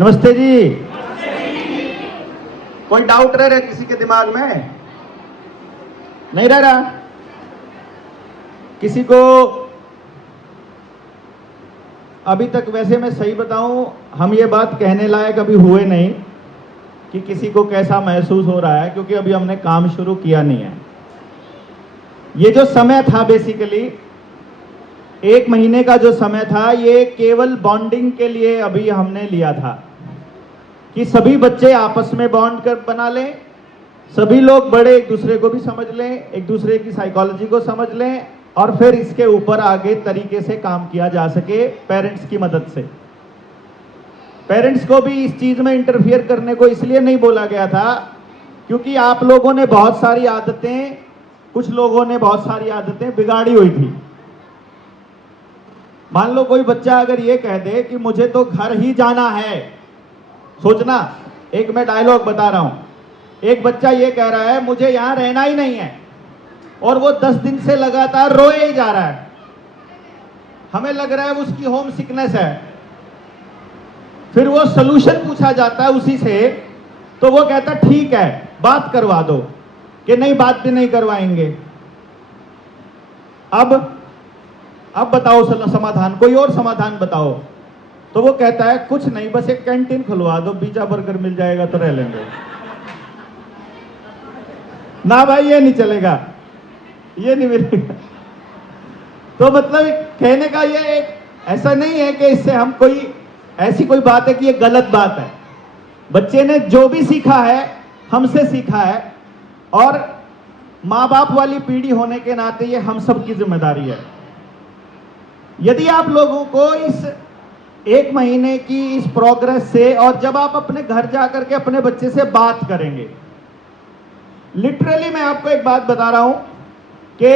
नमस्ते जी। कोई डाउट रह रहा है किसी के दिमाग में? नहीं रह रहा? किसी को अभी तक, वैसे मैं सही बताऊं, हम ये बात कहने लायक अभी हुए नहीं कि किसी को कैसा महसूस हो रहा है, क्योंकि अभी हमने काम शुरू किया नहीं है। ये जो समय था, बेसिकली 1 महीने का जो समय था, ये केवल बॉन्डिंग के लिए अभी हमने लिया था कि सभी बच्चे आपस में बॉन्ड कर बना लें, सभी लोग बड़े एक दूसरे को भी समझ लें, एक दूसरे की साइकोलॉजी को समझ लें, और फिर इसके ऊपर आगे तरीके से काम किया जा सके पेरेंट्स की मदद से। पेरेंट्स को भी इस चीज में इंटरफियर करने को इसलिए नहीं बोला गया था क्योंकि आप लोगों ने बहुत सारी आदतें, कुछ लोगों ने बहुत सारी आदतें बिगाड़ी हुई थी। मान लो कोई बच्चा अगर ये कह दे कि मुझे तो घर ही जाना है, सोचना, एक मैं डायलॉग बता रहा हूं, एक बच्चा ये कह रहा है मुझे यहां रहना ही नहीं है, और वो 10 दिन से लगातार रोए ही जा रहा है, हमें लग रहा है उसकी होम सिकनेस है। फिर वो सलूशन पूछा जाता है उसी से, तो वो कहता ठीक है बात करवा दो, कि नहीं बात भी नहीं करवाएंगे। अब बताओ समाधान, कोई और समाधान बताओ। तो वो कहता है कुछ नहीं, बस एक कैंटीन खुलवा दो, पिज्जा बर्गर मिल जाएगा तो रह लेंगे। ना भाई ये नहीं चलेगा, ये नहीं मिलेगा। तो मतलब कहने का ये ऐसा नहीं है कि इससे हम कोई ऐसी कोई बात है कि ये गलत बात है। बच्चे ने जो भी सीखा है हमसे सीखा है, और माँ बाप वाली पीढ़ी होने के नाते ये हम सब की जिम्मेदारी है। यदि आप लोगों को इस 1 महीने की इस प्रोग्रेस से, और जब आप अपने घर जाकर के अपने बच्चे से बात करेंगे, लिटरली मैं आपको एक बात बता रहा हूं कि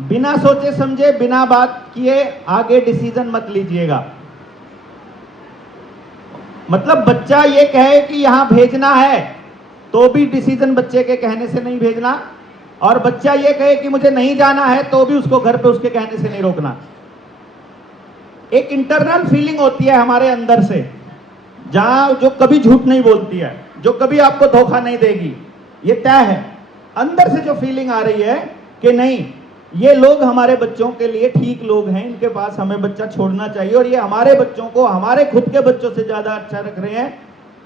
बिना सोचे समझे, बिना बात किए आगे डिसीजन मत लीजिएगा। मतलब बच्चा ये कहे कि यहां भेजना है तो भी डिसीजन बच्चे के कहने से नहीं भेजना, और बच्चा ये कहे कि मुझे नहीं जाना है तो भी उसको घर पे उसके कहने से नहीं रोकना। एक इंटरनल फीलिंग होती है हमारे अंदर से, जहां जो कभी झूठ नहीं बोलती है, जो कभी आपको धोखा नहीं देगी, ये तय है। अंदर से जो फीलिंग आ रही है कि नहीं, ये लोग हमारे बच्चों के लिए ठीक लोग हैं, इनके पास हमें बच्चा छोड़ना चाहिए, और ये हमारे बच्चों को हमारे खुद के बच्चों से ज्यादा अच्छा रख रहे हैं,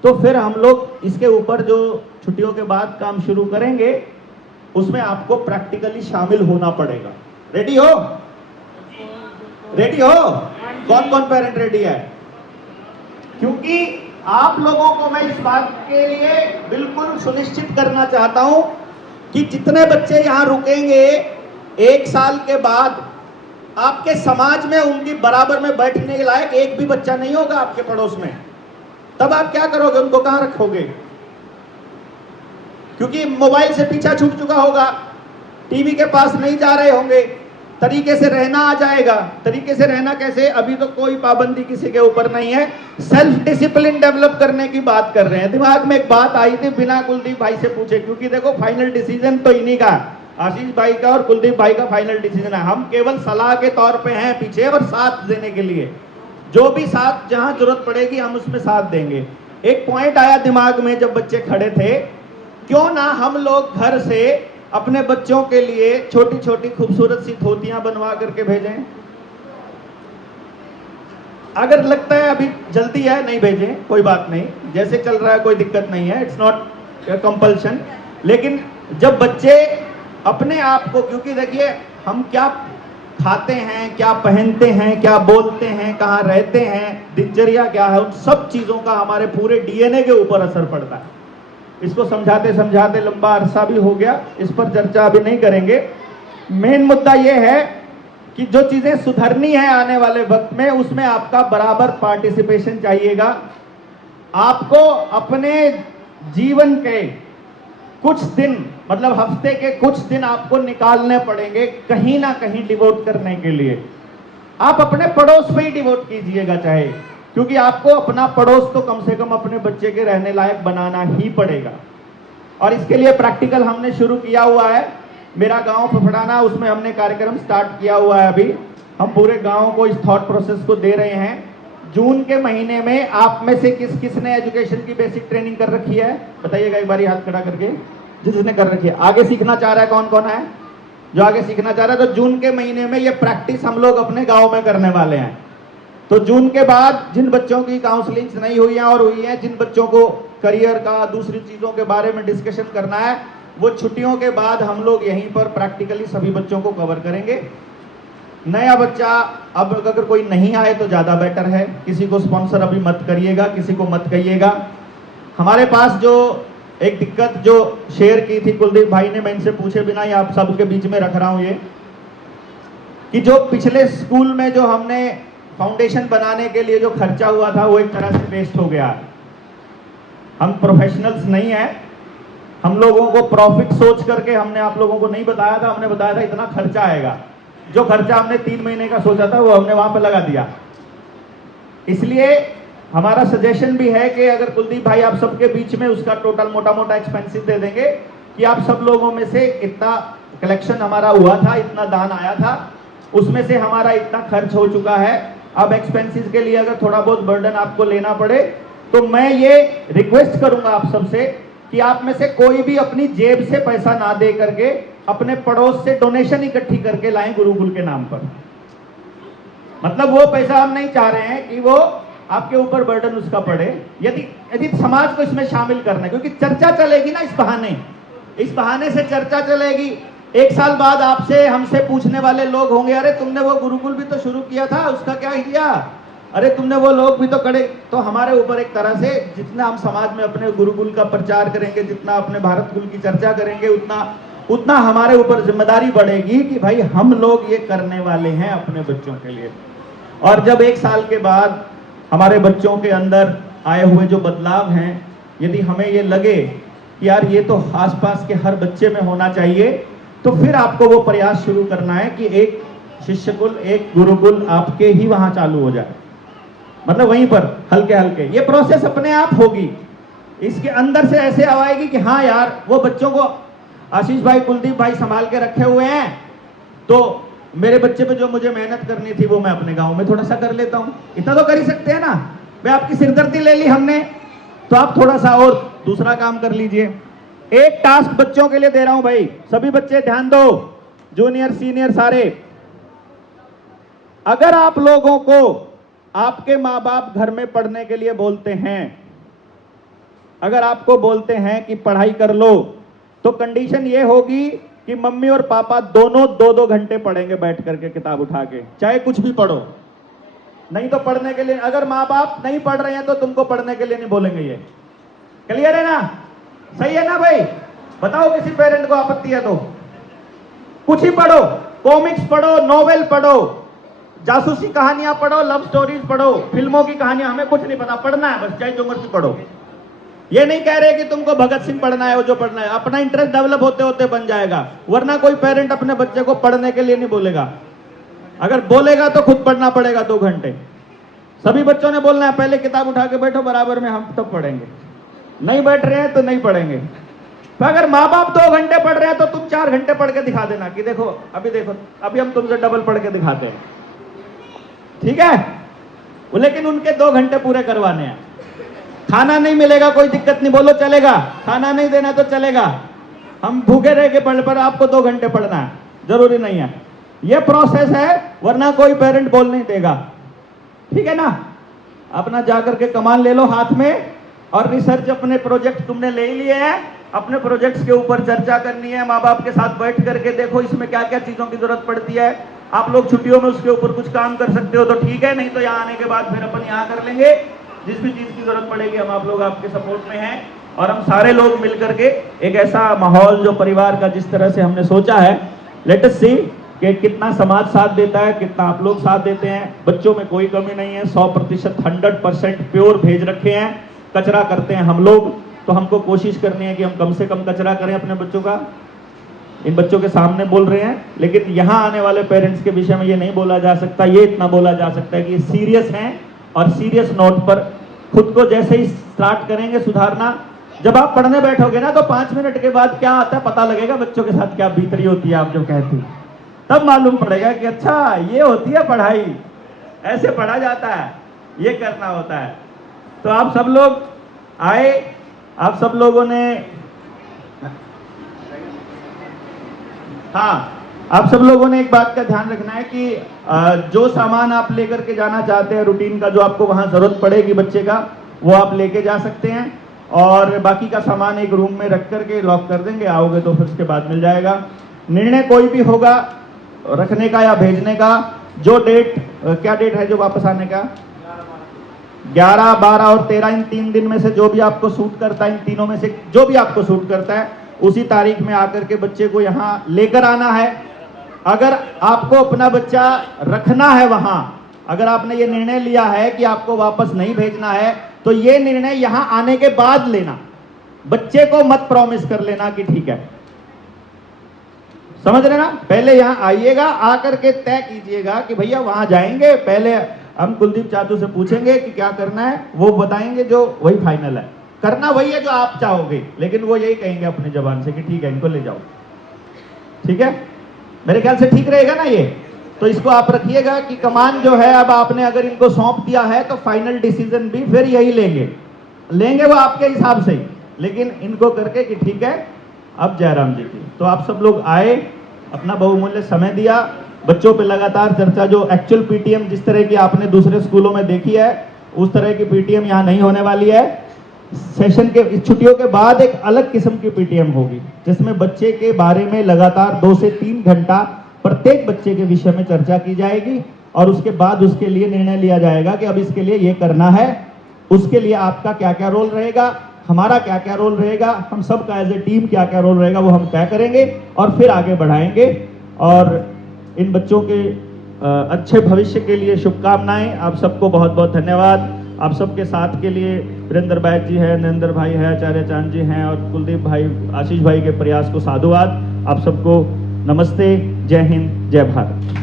तो फिर हम लोग इसके ऊपर जो छुट्टियों के बाद काम शुरू करेंगे उसमें आपको प्रैक्टिकली शामिल होना पड़ेगा। रेडी हो? रेडी हो? कौन कौन पेरेंट रेडी है? क्योंकि आप लोगों को मैं इस बात के लिए बिल्कुल सुनिश्चित करना चाहता हूं कि जितने बच्चे यहां रुकेंगे 1 साल के बाद, आपके समाज में उनकी बराबर में बैठने के लायक एक भी बच्चा नहीं होगा आपके पड़ोस में। तब आप क्या करोगे? उनको कहां रखोगे? क्योंकि मोबाइल से पीछा छूट चुका होगा, टीवी के पास नहीं जा रहे होंगे, तरीके से रहना आ जाएगा। तरीके से रहना कैसे? अभी तो कोई पाबंदी किसी के ऊपर नहीं है, सेल्फ डिसिप्लिन डेवलप करने की बात कर रहे हैं। दिमाग में एक बात आई थी बिना कुलदीप भाई से पूछे, क्योंकि देखो फाइनल डिसीजन तो इन्हीं का, आशीष भाई का और कुलदीप भाई का फाइनल डिसीजन है। हम केवल सलाह के तौर पे हैं पीछे, और साथ देने के लिए, जो भी साथ जहां जरूरत पड़ेगी हम उसमें साथ देंगे। एक पॉइंट आया दिमाग में जब बच्चे खड़े थे, क्यों ना हम लोग घर से अपने बच्चों के लिए छोटी छोटी खूबसूरत सी धोतियां बनवा करके भेजें। अगर लगता है अभी जल्दी है, नहीं भेजें, कोई बात नहीं, जैसे चल रहा है कोई दिक्कत नहीं है, इट्स नॉट कंपल्शन। लेकिन जब बच्चे अपने आप को, क्योंकि देखिए हम क्या खाते हैं, क्या पहनते हैं, क्या बोलते हैं, कहाँ रहते हैं, दिनचर्या क्या है, उन सब चीजों का हमारे पूरे डीएनए के ऊपर असर पड़ता है। इसको समझाते समझाते लंबा अरसा भी हो गया, इस पर चर्चा अभी नहीं करेंगे। मेन मुद्दा यह है कि जो चीजें सुधरनी है आने वाले वक्त में, उसमें आपका बराबर पार्टिसिपेशन चाहिएगा। आपको अपने जीवन के कुछ दिन, मतलब हफ्ते के कुछ दिन आपको निकालने पड़ेंगे कहीं ना कहीं डिवोट करने के लिए। आप अपने पड़ोस पे ही डिवोट कीजिएगा चाहे, क्योंकि आपको अपना पड़ोस तो कम से कम अपने बच्चे के रहने लायक बनाना ही पड़ेगा। और इसके लिए प्रैक्टिकल हमने शुरू किया हुआ है, मेरा गांव फफड़ाना, उसमें हमने कार्यक्रम स्टार्ट किया हुआ है। अभी हम पूरे गांव को इस थॉट प्रोसेस को दे रहे हैं। जून के महीने में आप में से किस किस ने एजुकेशन की बेसिक ट्रेनिंग कर रखी है? बताइएगा एक बारी हाथ खड़ा करके, जिसने कर रखी है। आगे सीखना चाह रहा है कौन कौन है जो आगे सीखना चाह रहा है? तो जून के महीने में ये प्रैक्टिस हम लोग अपने गांव में करने वाले हैं। तो जून के बाद जिन बच्चों की काउंसलिंग नहीं हुई है और हुई है, जिन बच्चों को करियर का दूसरी चीजों के बारे में डिस्कशन करना है, वो छुट्टियों के बाद हम लोग यहीं पर प्रैक्टिकली सभी बच्चों को कवर करेंगे। नया बच्चा अब अगर कोई नहीं आए तो ज़्यादा बेटर है, किसी को स्पॉन्सर अभी मत करिएगा, किसी को मत कहिएगा। हमारे पास जो एक दिक्कत जो शेयर की थी कुलदीप भाई ने, मैं इनसे पूछे बिना ही आप सबके बीच में रख रहा हूँ ये, कि जो पिछले स्कूल में जो हमने फाउंडेशन बनाने के लिए जो खर्चा हुआ था वो एक तरह से वेस्ट हो गया। हम प्रोफेशनल्स नहीं हैं, हम लोगों को प्रॉफिट सोच करके हमने आप लोगों को नहीं बताया था, हमने बताया था इतना खर्चा आएगा। जो खर्चा हमने 3 महीने का सोचा था वो हमने वहां पर लगा दिया। इसलिए हमारा सजेशन भी है कि अगर कुलदीप भाई आप सबके बीच में उसका टोटल मोटा मोटा एक्सपेंसिव दे देंगे कि आप सब लोगों में से इतना कलेक्शन हमारा हुआ था, इतना दान आया था, उसमें से हमारा इतना खर्च हो चुका है। अब एक्सपेंसेस के लिए अगर थोड़ा बहुत बर्डन आपको लेना पड़े तो मैं ये रिक्वेस्ट करूंगा आप सबसे कि आप में से कोई भी अपनी जेब से पैसा ना दे करके अपने पड़ोस से डोनेशन इकट्ठी करके लाएं गुरुकुल के नाम पर। मतलब वो पैसा हम नहीं चाह रहे हैं कि वो आपके ऊपर बर्डन उसका पड़े, यदि समाज को इसमें शामिल करना है, क्योंकि चर्चा चलेगी ना इस बहाने से चर्चा चलेगी। 1 साल बाद आपसे हमसे पूछने वाले लोग होंगे, अरे तुमने वो गुरुकुल भी तो शुरू किया था, उसका क्या किया, अरे तुमने वो लोग भी तो करे। तो हमारे ऊपर एक तरह से जितना हम समाज में अपने गुरुकुल का प्रचार करेंगे, जितना अपने भारत कुल की चर्चा करेंगे, उतना हमारे ऊपर जिम्मेदारी बढ़ेगी कि भाई हम लोग ये करने वाले हैं अपने बच्चों के लिए। और जब 1 साल के बाद हमारे बच्चों के अंदर आए हुए जो बदलाव हैं, यदि हमें ये लगे कि यार ये तो आसपास के हर बच्चे में होना चाहिए, तो फिर आपको वो प्रयास शुरू करना है कि एक शिष्यकुल, एक गुरुकुल आपके ही वहां चालू हो जाए। मतलब वहीं पर हल्के हल्के ये प्रोसेस अपने आप होगी, इसके अंदर से ऐसे आएगी कि हाँ यार वो बच्चों को आशीष भाई, कुलदीप भाई संभाल के रखे हुए हैं, तो मेरे बच्चे पे जो मुझे मेहनत करनी थी वो मैं अपने गांव में थोड़ा सा कर लेता हूं। इतना तो कर ही सकते हैं ना। वे आपकी सिरदर्दी ले ली हमने, तो आप थोड़ा सा और दूसरा काम कर लीजिए। एक टास्क बच्चों के लिए दे रहा हूं भाई, सभी बच्चे ध्यान दो, जूनियर सीनियर सारे। अगर आप लोगों को आपके माँ बाप घर में पढ़ने के लिए बोलते हैं, अगर आपको बोलते हैं कि पढ़ाई कर लो, तो कंडीशन ये होगी कि मम्मी और पापा दोनों 2-2 घंटे पढ़ेंगे बैठ करके किताब उठा के, चाहे कुछ भी पढ़ो। नहीं तो पढ़ने के लिए, अगर माँ बाप नहीं पढ़ रहे हैं तो तुमको पढ़ने के लिए नहीं बोलेंगे। ये क्लियर है ना? सही है ना भाई? बताओ किसी पेरेंट को आपत्ति है तो कुछ ही पढ़ो, कॉमिक्स पढ़ो, नॉवेल पढ़ो, जासूसी कहानियां पढ़ो, लव स्टोरीज पढ़ो, फिल्मों की कहानियां, हमें कुछ नहीं पता, पढ़ना है बस, चाहे जो मर्जी पढ़ो। ये नहीं कह रहे कि तुमको भगत सिंह पढ़ना है, वो जो पढ़ना है, अपना इंटरेस्ट डेवलप होते होते बन जाएगा। वरना कोई पेरेंट अपने बच्चे को पढ़ने के लिए नहीं बोलेगा, अगर बोलेगा तो खुद पढ़ना पड़ेगा 2 घंटे। सभी बच्चों ने बोलना है पहले किताब उठा के बैठो बराबर में, हम तब पढ़ेंगे। नहीं बैठ रहे हैं तो नहीं पढ़ेंगे। तो अगर माँ बाप 2 घंटे पढ़ रहे हैं तो तुम 4 घंटे पढ़ के दिखा देना कि देखो अभी हम तुमसे डबल पढ़ के दिखाते हैं, ठीक है? लेकिन उनके 2 घंटे पूरे करवाने हैं। खाना नहीं मिलेगा कोई दिक्कत नहीं, बोलो चलेगा, खाना नहीं देना तो चलेगा, हम भूखे रह के पढ़, पर आपको 2 घंटे पढ़ना है, जरूरी नहीं है। ये प्रोसेस है, वरना कोई पेरेंट बोल नहीं देगा, ठीक है ना? अपना जाकर के कमान ले लो हाथ में, और रिसर्च अपने प्रोजेक्ट तुमने ले लिए हैं, अपने प्रोजेक्ट्स के ऊपर चर्चा करनी है, माँ बाप के साथ बैठ करके देखो इसमें क्या क्या चीजों की जरूरत पड़ती है। आप लोग छुट्टियों में उसके ऊपर कुछ काम कर सकते हो तो ठीक है, नहीं तो यहाँ आने के बाद फिर अपन यहाँ कर लेंगे। जिस भी चीज की जरूरत पड़ेगी हम आप लोग आपके सपोर्ट में हैं, और हम सारे लोग मिलकर के एक ऐसा माहौल जो परिवार का जिस तरह से हमने सोचा है, लेट अस सी कि कितना समाज साथ देता है, कितना आप लोग साथ देते हैं। बच्चों में कोई कमी नहीं है, 100% 100% प्योर भेज रखे हैं। कचरा करते हैं हम लोग, तो हमको कोशिश करनी है कि हम कम से कम कचरा करें अपने बच्चों का। इन बच्चों के सामने बोल रहे हैं, लेकिन यहाँ आने वाले पेरेंट्स के विषय में ये नहीं बोला जा सकता। ये इतना बोला जा सकता है कि ये सीरियस हैं, और सीरियस नोट पर खुद को जैसे ही स्टार्ट करेंगे सुधारना, जब आप पढ़ने बैठोगे ना तो 5 मिनट के बाद क्या आता है पता लगेगा, बच्चों के साथ क्या बीत रही होती है, आप जो कहती, तब मालूम पड़ेगा कि अच्छा ये होती है पढ़ाई, ऐसे पढ़ा जाता है। ये करना होता है। तो आप सब लोग आए, आप सब लोगों ने, हाँ, आप सब लोगों ने एक बात का ध्यान रखना है कि जो सामान आप लेकर के जाना चाहते हैं रूटीन का, जो आपको वहां जरूरत पड़ेगी बच्चे का, वो आप लेके जा सकते हैं, और बाकी का सामान एक रूम में रख करके लॉक कर देंगे। आओगे तो फिर उसके बाद मिल जाएगा। निर्णय कोई भी होगा रखने का या भेजने का, जो डेट, क्या डेट है जो वापस आने का, 11, 12 और 13, इन 3 दिन में से जो भी आपको सूट करता है, इन तीनों में से जो भी आपको सूट करता है, उसी तारीख में आकर के बच्चे को यहाँ लेकर आना है। अगर आपको अपना बच्चा रखना है वहां, अगर आपने ये निर्णय लिया है कि आपको वापस नहीं भेजना है, तो ये निर्णय यहां आने के बाद लेना। बच्चे को मत प्रॉमिस कर लेना कि ठीक है, समझ रहे ना। पहले यहां आइएगा, आकर के तय कीजिएगा कि भैया वहां जाएंगे। पहले हम कुलदीप चाचू से पूछेंगे कि क्या करना है, वो बताएंगे, जो वही फाइनल है। करना वही है जो आप चाहोगे, लेकिन वो यही कहेंगे अपनी जबान से कि ठीक है, इनको ले जाओ। ठीक है, मेरे ख्याल से ठीक रहेगा ना ये। तो इसको आप रखिएगा कि कमान जो है, अब आपने अगर इनको सौंप दिया है तो फाइनल डिसीजन भी फिर यही लेंगे वो आपके हिसाब से ही, लेकिन इनको करके कि ठीक है अब जयराम जी की। तो आप सब लोग आए, अपना बहुमूल्य समय दिया, बच्चों पे लगातार चर्चा। जो एक्चुअल पीटीएम जिस तरह की आपने दूसरे स्कूलों में देखी है, उस तरह की पीटीएम यहाँ नहीं होने वाली है। सेशन के छुट्टियों के बाद एक अलग किस्म की पीटीएम होगी, जिसमें बच्चे के बारे में लगातार 2 से 3 घंटा प्रत्येक बच्चे के विषय में चर्चा की जाएगी, और उसके बाद उसके लिए निर्णय लिया जाएगा कि अब इसके लिए ये करना है। उसके लिए आपका क्या क्या रोल रहेगा, हमारा क्या क्या रोल रहेगा, हम सब का एज ए टीम क्या क्या रोल रहेगा, वो हम तय करेंगे और फिर आगे बढ़ाएंगे। और इन बच्चों के अच्छे भविष्य के लिए शुभकामनाएं। आप सबको बहुत बहुत धन्यवाद। आप सबके साथ के लिए वीरेंद्र बैग जी हैं, नरेंद्र भाई हैं, आचार्य चांद जी हैं, और कुलदीप भाई, आशीष भाई के प्रयास को साधुवाद। आप सबको नमस्ते, जय हिंद, जय भारत।